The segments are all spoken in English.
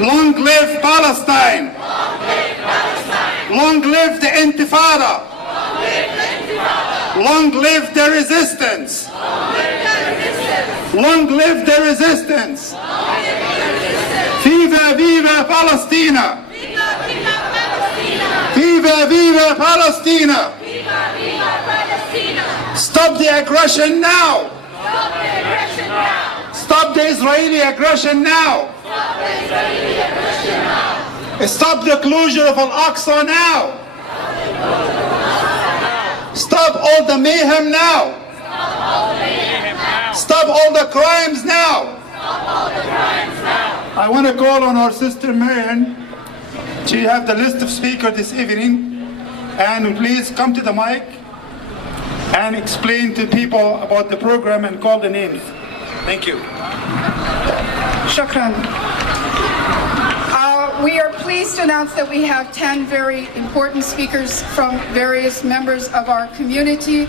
Long live Palestine! Long live the Intifada! Long live the resistance! Long live the resistance! Viva, viva Palestina! Viva, viva Palestina! Stop the aggression now! Stop the Israeli aggression now! Stop the closure of Al-Aqsa now! Stop all the mayhem now! Stop all the crimes now! I want to call on our sister Marian. She has the list of speakers this evening, and please come to the mic and explain to people about the program and call the names. Thank you. Shukran. We are pleased to announce that we have 10 very important speakers from various members of our community.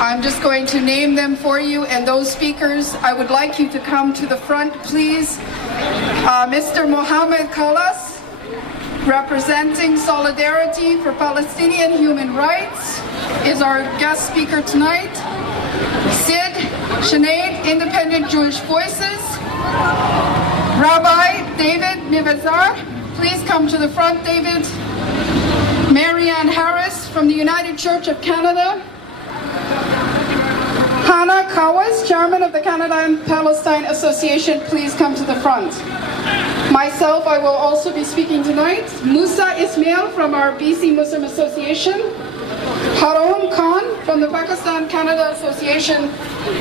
I'm just going to name them for you, and those speakers, I would like you to come to the front, please. Mr. Mohammed Khalas, representing Solidarity for Palestinian Human Rights, is our guest speaker tonight. Sid Sinead, Independent Jewish Voices. Rabbi David Nivazar, please come to the front, David. Marianne Harris from the United Church of Canada. Hannah Kawas, Chairman of the Canada and Palestine Association, please come to the front. Myself, I will also be speaking tonight. Musa Ismail from our BC Muslim Association. Haroun Khan from the Pakistan-Canada Association,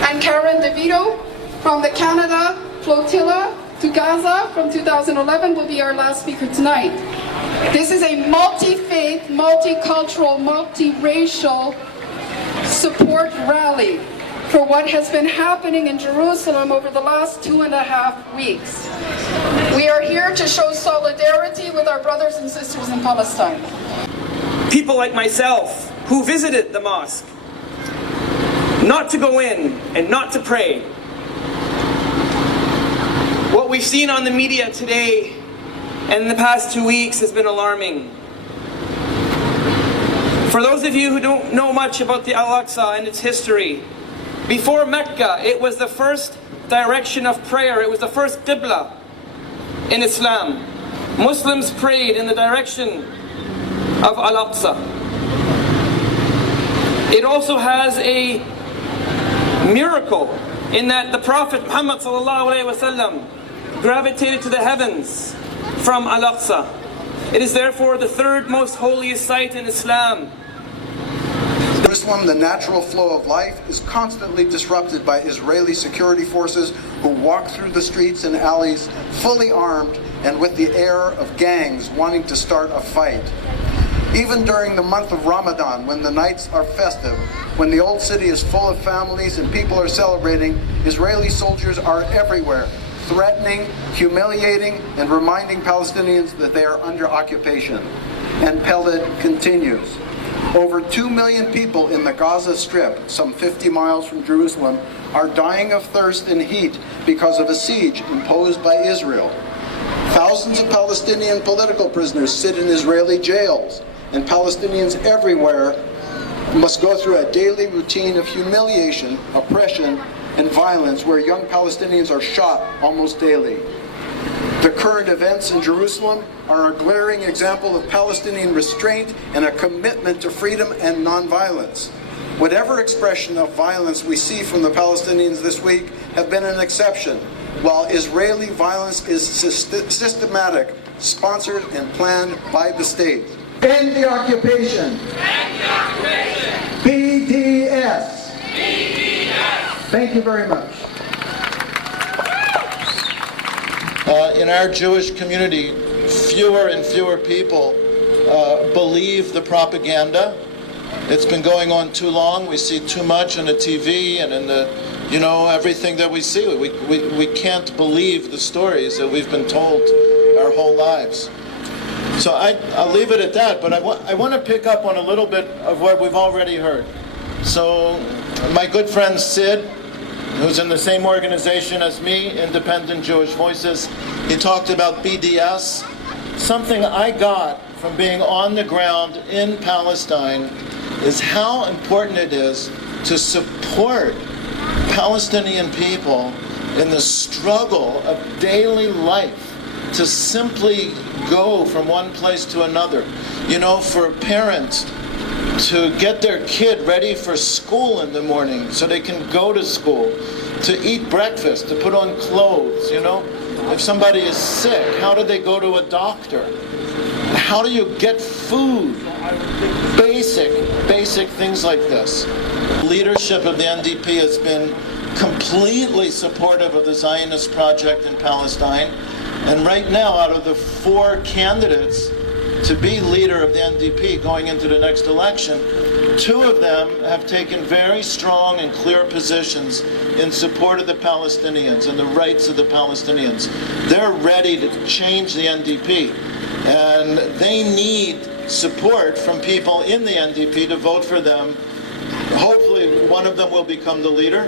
and Karen DeVito from the Canada Flotilla to Gaza from 2011 will be our last speaker tonight. This is a multi-faith, multicultural, multiracial support rally for what has been happening in Jerusalem over the last 2.5 weeks. We are here to show solidarity with our brothers and sisters in Palestine. People like myself who visited the mosque, not to go in and not to pray. What we've seen on the media today and in the past 2 weeks has been alarming. For those of you who don't know much about the Al-Aqsa and its history, before Mecca, it was the first direction of prayer. It was the first Qibla in Islam. Muslims prayed in the direction of Al-Aqsa. It also has a miracle in that the Prophet Muhammad ﷺ gravitated to the heavens from Al-Aqsa. It is therefore the third most holiest site in Islam. Jerusalem, the natural flow of life, is constantly disrupted by Israeli security forces who walk through the streets and alleys fully armed and with the air of gangs wanting to start a fight. Even during the month of Ramadan, when the nights are festive, when the old city is full of families and people are celebrating, Israeli soldiers are everywhere, threatening, humiliating, and reminding Palestinians that they are under occupation. And Peled continues. Over 2 million people in the Gaza Strip, some 50 miles from Jerusalem, are dying of thirst and heat because of a siege imposed by Israel. Thousands of Palestinian political prisoners sit in Israeli jails, and Palestinians everywhere must go through a daily routine of humiliation, oppression, and violence where young Palestinians are shot almost daily. The current events in Jerusalem are a glaring example of Palestinian restraint and a commitment to freedom and nonviolence. Whatever expression of violence we see from the Palestinians this week have been an exception, while Israeli violence is systematic, sponsored and planned by the state. End the occupation! End the occupation! PDS! PDS! Thank you very much. In our Jewish community, fewer and fewer people believe the propaganda. It's been going on too long. We see too much on the TV and in the, everything that we see. We can't believe the stories that we've been told our whole lives. So I'll leave it at that, but I want to pick up on a little bit of what we've already heard. So my good friend Sid who's in the same organization as me, Independent Jewish Voices. He talked about BDS. Something I got from being on the ground in Palestine is how important it is to support Palestinian people in the struggle of daily life, to simply go from one place to another. You know, for parents to get their kid ready for school in the morning so they can go to school, to eat breakfast, to put on clothes, you know. If somebody is sick, how do they go to a doctor? How do you get food? Basic things like this. Leadership of the NDP has been completely supportive of the Zionist project in Palestine. And right now, out of the 4 candidates to be leader of the NDP going into the next election, 2 of them have taken very strong and clear positions in support of the Palestinians and the rights of the Palestinians. They're ready to change the NDP, and they need support from people in the NDP to vote for them. Hopefully one of them will become the leader.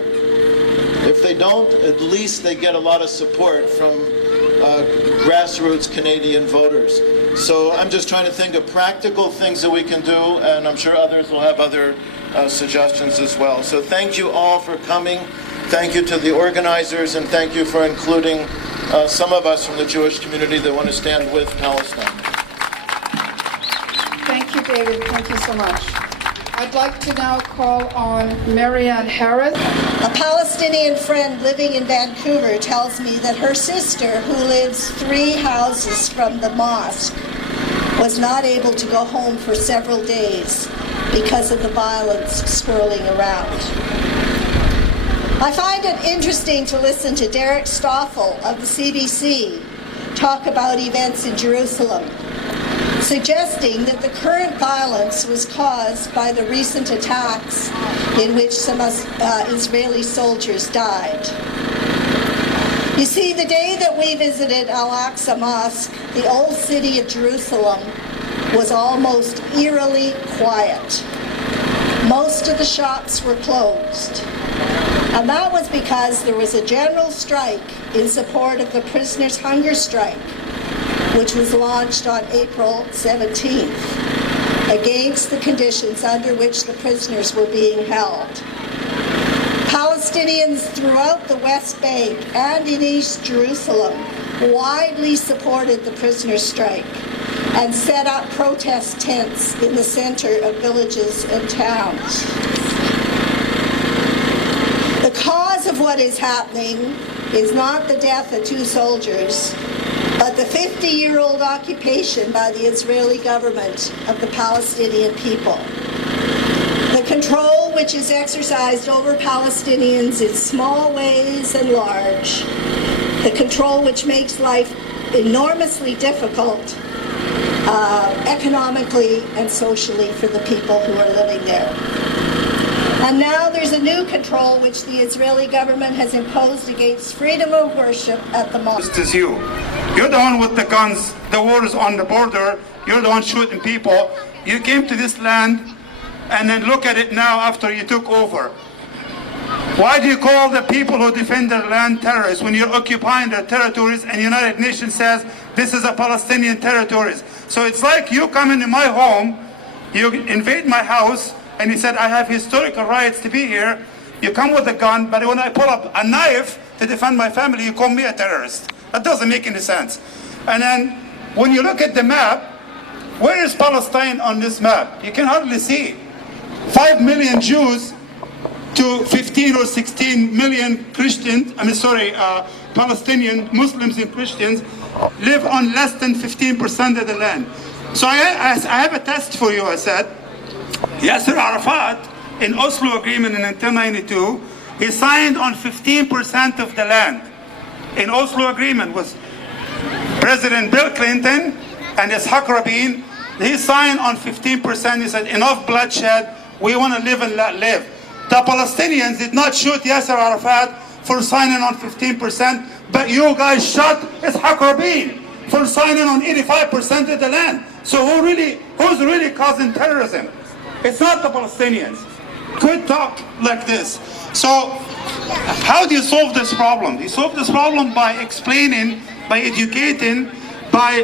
If they don't, at least they get a lot of support from grassroots Canadian voters. So I'm just trying to think of practical things that we can do, and I'm sure others will have other suggestions as well. So thank you all for coming. Thank you to the organizers, and thank you for including some of us from the Jewish community that want to stand with Palestine. Thank you, David. Thank you so much. I'd like to now call on Marianne Harris. A Palestinian friend living in Vancouver tells me that her sister, who lives 3 houses from the mosque, was not able to go home for several days because of the violence swirling around. I find it interesting to listen to Derek Stoffel of the CBC talk about events in Jerusalem, suggesting that the current violence was caused by the recent attacks in which some Israeli soldiers died. You see, the day that we visited Aqsa Mosque, the old city of Jerusalem was almost eerily quiet. Most of the shops were closed. And that was because there was a general strike in support of the prisoners' hunger strike, which was launched on April 17th, against the conditions under which the prisoners were being held. Palestinians throughout the West Bank and in East Jerusalem widely supported the prisoners' strike and set up protest tents in the center of villages and towns. The cause of what is happening is not the death of 2 soldiers, but the 50-year-old occupation by the Israeli government of the Palestinian people. The control which is exercised over Palestinians in small ways and large. The control which makes life enormously difficult economically and socially for the people who are living there. And now there's a new control which the Israeli government has imposed against freedom of worship at the mosque. This is you. You're the one with the guns, the wars on the border. You're the one shooting people. You came to this land, and then look at it now after you took over. Why do you call the people who defend their land terrorists when you're occupying their territories and the United Nations says this is a Palestinian territories? So it's like you come into my home, you invade my house, and you said, I have historical rights to be here. You come with a gun, but when I pull up a knife to defend my family, you call me a terrorist. That doesn't make any sense. And then when you look at the map, where is Palestine on this map? You can hardly see. 5 million Jews to 15 or 16 million Palestinian Muslims and Christians live on less than 15% of the land. So I have a test for you, I said. Yasser Arafat, in Oslo Agreement in 1992, he signed on 15% of the land. In Oslo Agreement was President Bill Clinton and Yitzhak Rabin. He signed on 15%. He said, enough bloodshed, we want to live and let live. The Palestinians did not shoot Yasser Arafat for signing on 15%, but you guys shot Yitzhak Rabin for signing on 85% of the land. So who's really causing terrorism? It's not the Palestinians. Could talk like this. So How do you solve this problem? You solve this problem by explaining, by educating, by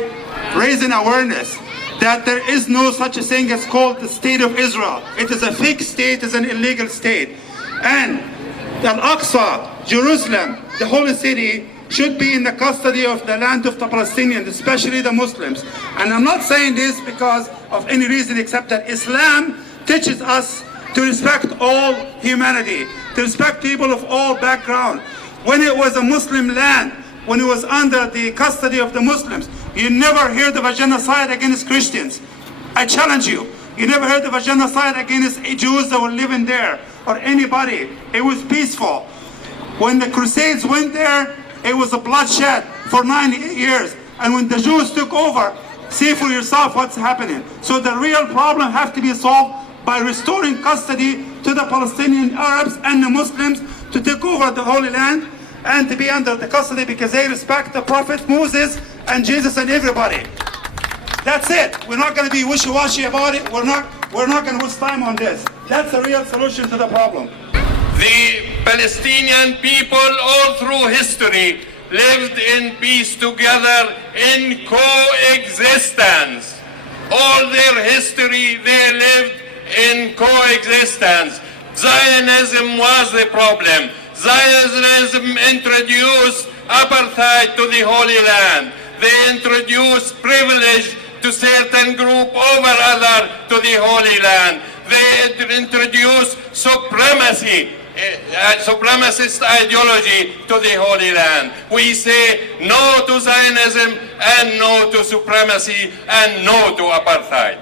raising awareness that there is no such a thing as called the State of Israel. It is a fake state, it is an illegal state. And Al-Aqsa, Jerusalem, the holy city, should be in the custody of the land of the Palestinians, especially the Muslims. And I'm not saying this because of any reason except that Islam teaches us to respect all humanity, to respect people of all backgrounds. When it was a Muslim land, when it was under the custody of the Muslims, you never heard of a genocide against Christians. I challenge you. You never heard of a genocide against Jews that were living there or anybody. It was peaceful. When the Crusades went there, it was a bloodshed for 9 years. And when the Jews took over, see for yourself what's happening. So the real problem has to be solved by restoring custody to the Palestinian Arabs and the Muslims to take over the Holy Land and to be under the custody because they respect the Prophet Moses and Jesus and everybody. That's it. We're not going to be wishy-washy about it. We're not going to waste time on this. That's the real solution to the problem. The Palestinian people all through history lived in peace together in coexistence. All their history they lived in coexistence. Zionism was the problem. Zionism introduced apartheid to the Holy Land. They introduced privilege to certain group over other to the Holy Land. They introduced supremacy, supremacist ideology to the Holy Land. We say no to Zionism and no to supremacy and no to apartheid.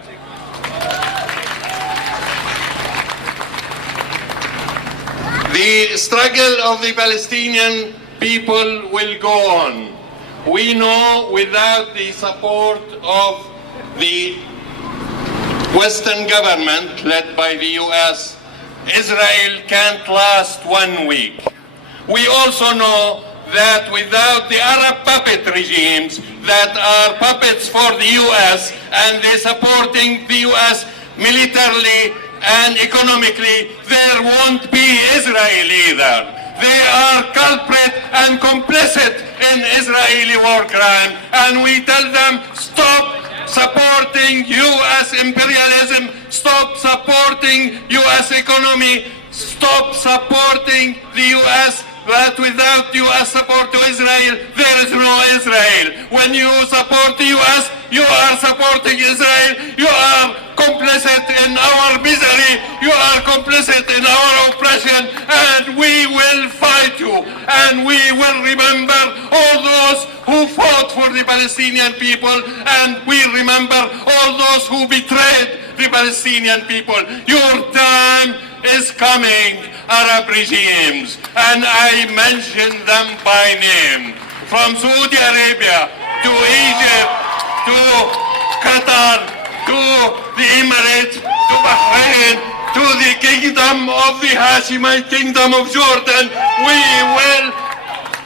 The struggle of the Palestinian people will go on. We know without the support of the Western government led by the US, Israel can't last 1 week. We also know that without the Arab puppet regimes that are puppets for the US and they're supporting the US militarily and economically, there won't be Israel either. They are culprit and complicit in Israeli war crime, and we tell them stop supporting U.S. imperialism, stop supporting U.S. economy, stop supporting the U.S. But without U.S. support to Israel, there is no Israel. When you support the U.S., you are supporting Israel. You are complicit in our misery. You are complicit in our oppression. And we will fight you. And we will remember all those who fought for the Palestinian people. And we remember all those who betrayed the Palestinian people. Your time is coming, Arab regimes, and I mention them by name. From Saudi Arabia to Egypt to Qatar to the Emirates to Bahrain to the kingdom of the Hashemite kingdom of Jordan, we will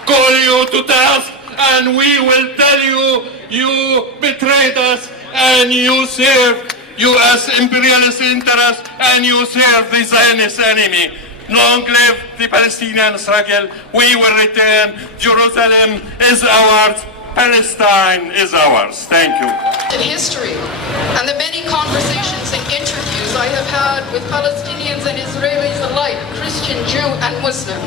call you to task and we will tell you you betrayed us and you served U.S. imperialist interests and you serve the Zionist enemy. Long live the Palestinian struggle. We will return. Jerusalem is ours. Palestine is ours. Thank you. In history and the many conversations and interviews I have had with Palestinians and Israelis alike, Christian, Jew, and Muslim,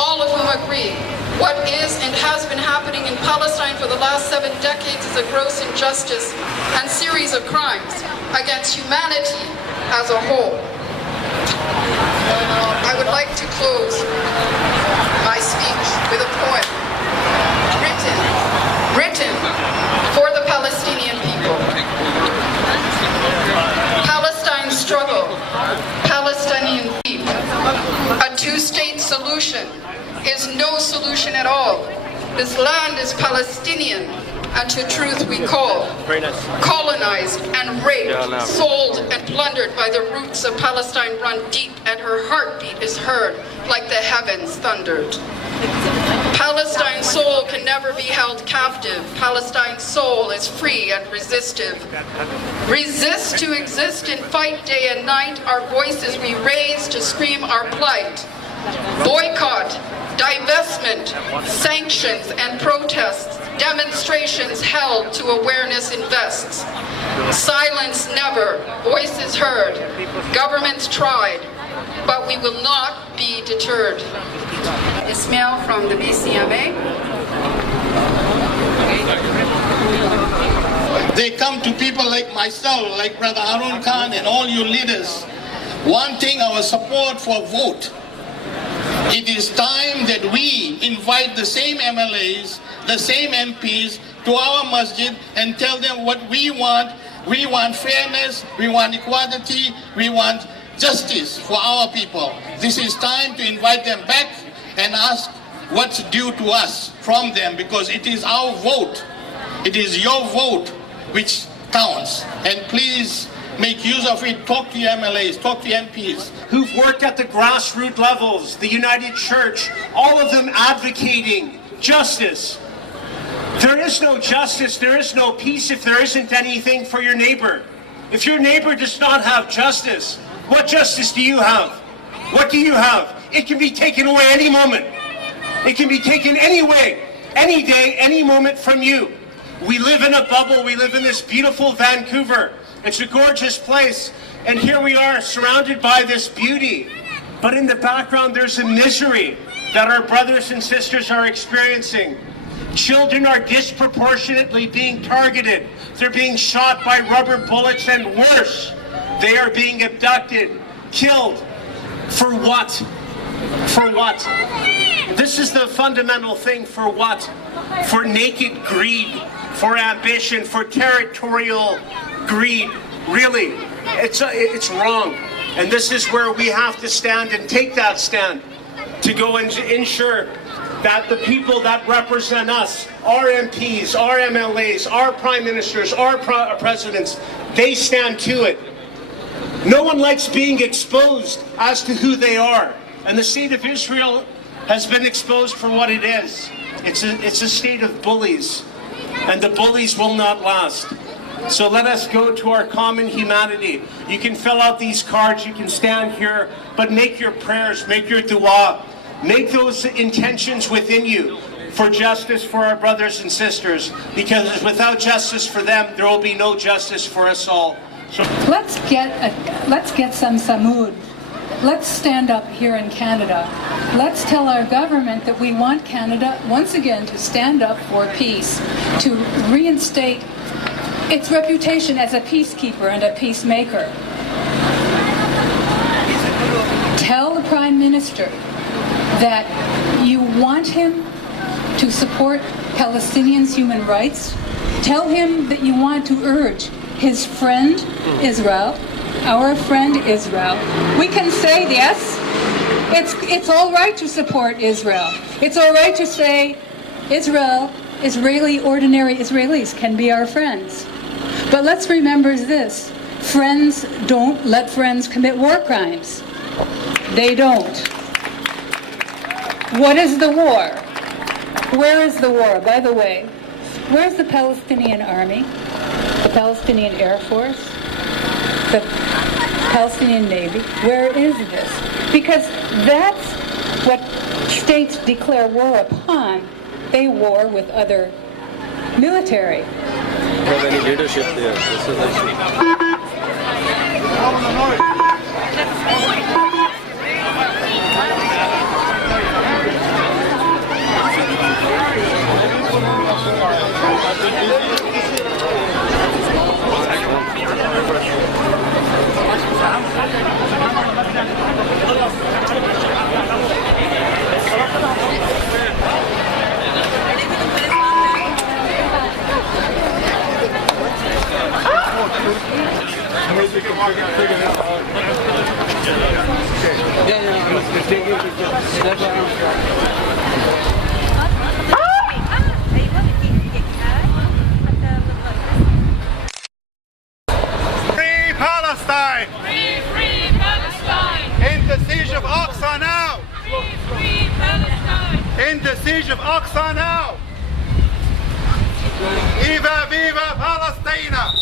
all of whom agree what is and has been happening in Palestine for the last 7 decades is a gross injustice and series of crimes against humanity as a whole. I would like to close my speech with a poem written for the Palestinian people. Palestine's struggle, Palestinian people. A two-state solution is no solution at all. This land is Palestinian, and to truth we call. Colonized and raped, sold and plundered by the roots of Palestine run deep, and her heartbeat is heard like the heavens thundered. Palestine's soul can never be held captive. Palestine's soul is free and resistive. Resist to exist and fight day and night. Our voices we raise to scream our plight. boycott, divestment, sanctions, and protests, demonstrations held to awareness invests. Silence never, voices heard, governments tried, but we will not be deterred. Ismail from the BCMA. They come to people like myself, like Brother Harun Khan and all you leaders, wanting our support for a vote. It is time that we invite the same MLAs, the same MPs to our masjid and tell them what we want. We want fairness, we want equality, we want justice for our people. This is time to invite them back and ask what's due to us from them, because it is our vote. It is your vote which counts. And please make use of it. Talk to your MLAs, talk to your MPs. Who've worked at the grassroots levels, the United Church, all of them advocating justice. There is no justice, there is no peace if there isn't anything for your neighbor. If your neighbor does not have justice, what justice do you have? What do you have? It can be taken away any moment. It can be taken any way, any day, any moment from you. We live in a bubble. We live in this beautiful Vancouver. It's a gorgeous place. And here we are surrounded by this beauty. But in the background, there's a misery that our brothers and sisters are experiencing. Children are disproportionately being targeted. They're being shot by rubber bullets, and worse, they are being abducted, killed. For what? For what? This is the fundamental thing. For what? For naked greed, for ambition, for territorial greed. Really, it's wrong. And this is where we have to stand and take that stand to go and ensure that the people that represent us, our MPs, our MLAs, our prime ministers, our presidents, they stand to it. No one likes being exposed as to who they are. And the state of Israel has been exposed for what it is. It's a state of bullies. And the bullies will not last. So let us go to our common humanity. You can fill out these cards, you can stand here, but make your prayers, make your dua, make those intentions within you for justice for our brothers and sisters, because without justice for them, there will be no justice for us all. So let's get some samud. Let's stand up here in Canada. Let's tell our government that we want Canada once again to stand up for peace, to reinstate its reputation as a peacekeeper and a peacemaker. Tell the Prime Minister that you want him to support Palestinians' human rights. Tell him that you want to urge his friend Israel, our friend Israel. We can say, yes, it's all right to support Israel. It's all right to say ordinary Israelis can be our friends. But let's remember this. Friends don't let friends commit war crimes. They don't. What is the war? Where is the war? By the way, where's the Palestinian Army? The Palestinian Air Force? The Palestinian Navy? Where is this? Because that's what states declare war upon. They war with other military. Have any leadership there? This is actually... Free Palestine! Free Palestine! End the siege of Aqsa now! Free Palestine! End the siege of Aqsa now! Viva, viva Palestina!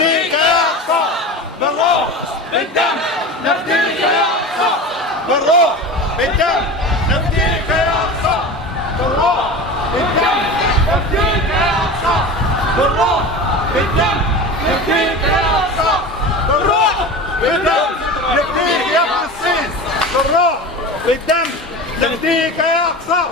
نفديك يا أقصى بالروح بالدم نفديك يا أقصى بالروح بالدم نفديك يا أقصى بالروح بالدم نفديك يا أقصى بالروح بالدم نفديك يا أقصى بالروح بالدم نفديك يا فلسطين بالروح بالدم نفديك يا أقصى.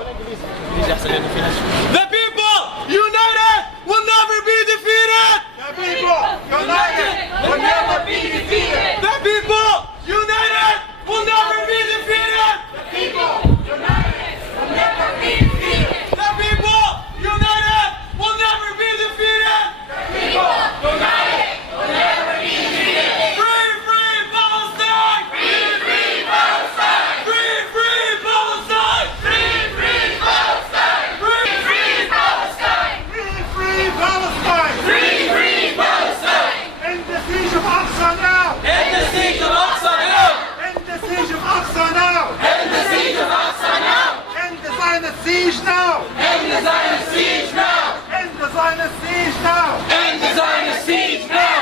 The people united will never be defeated. The people united will never be defeated. The people united will never be defeated. The people united will never be defeated. The people united will never be defeated. The people united will never be defeated. Free, free Palestine. Free, free Palestine. Free, free Palestine. Free, free Palestine. Free, Free Palestine. Free, free Palestine. Free, free Palestine. End the siege of Aqsa now. End the siege of Aqsa now. End the siege of Aqsa now. End the siege of Aqsa now. End the Zionist siege now. End the Zionist siege now. End the Zionist siege now. End the Zionist siege now.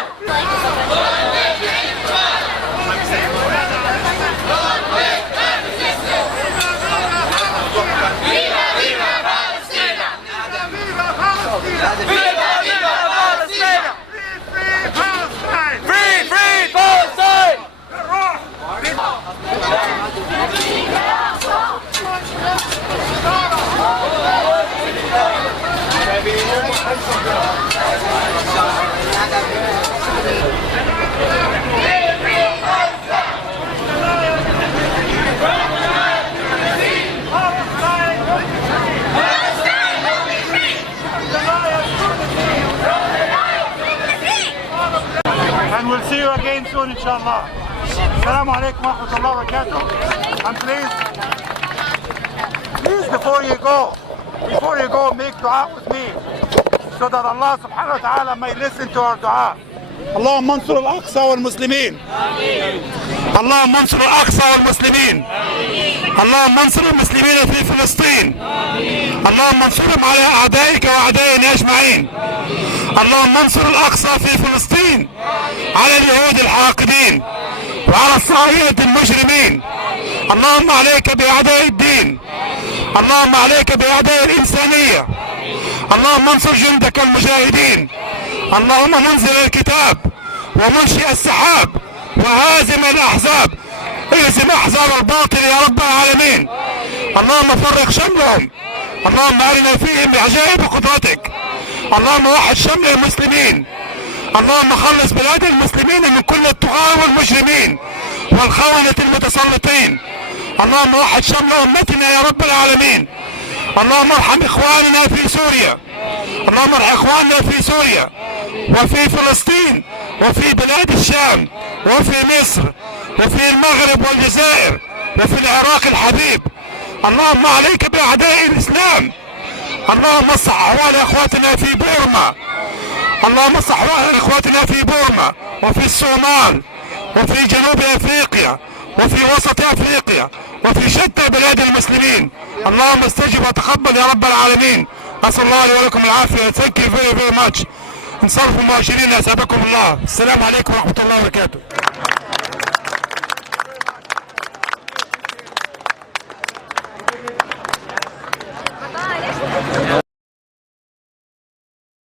Viva Palestina. Viva, viva Palestina. Free Palestine. Free, free Palestine. بالروح. And we'll see you again soon, inshallah. Assalamu alaikum wa rahmatullahi wa barakatuh. And please, before you go, make dua with me, so that Allah subhanahu wa ta'ala may listen to our dua. اللهم انصر الأقصى والمسلمين. اللهم انصر الأقصى والمسلمين. اللهم انصر المسلمين في فلسطين. اللهم انصرهم على أعدائك وأعدائنا أجمعين. اللهم انصر الأقصى في فلسطين على اليهود الحاقدين وعلى الصهاينة المجرمين. اللهم عليك بأعداء الدين. اللهم عليك بأعداء الإنسانية. اللهم انصر جندك المجاهدين. اللهم منزل الكتاب ومنشئ السحاب وهازم الأحزاب. اهزم أحزاب الباطل يا رب العالمين. اللهم فرق شملهم. اللهم أرنا فيهم بعجائب قدرتك. اللهم وحد شمل المسلمين. اللهم خلص بلاد المسلمين من كل الطغاة والمجرمين والخونة المتسلطين. اللهم وحد شمل أمتنا يا رب العالمين. اللهم ارحم إخواننا في سوريا. اللهم ارحم إخواننا في سوريا وفي فلسطين وفي بلاد الشام وفي مصر وفي المغرب والجزائر وفي العراق الحبيب. اللهم عليك بأعداء الإسلام. اللهم اصلح أحوال إخواتنا في بورما. اللهم اصلح أحوال إخواتنا في بورما وفي الصومال وفي جنوب أفريقيا وفي وسط أفريقيا وفي شتى بلاد المسلمين. اللهم استجب وتقبل يا رب العالمين. أسأل الله لي ولكم العافية. Thank you very much. انصرفوا مباشرين أسعدكم الله. السلام عليكم ورحمة الله وبركاته.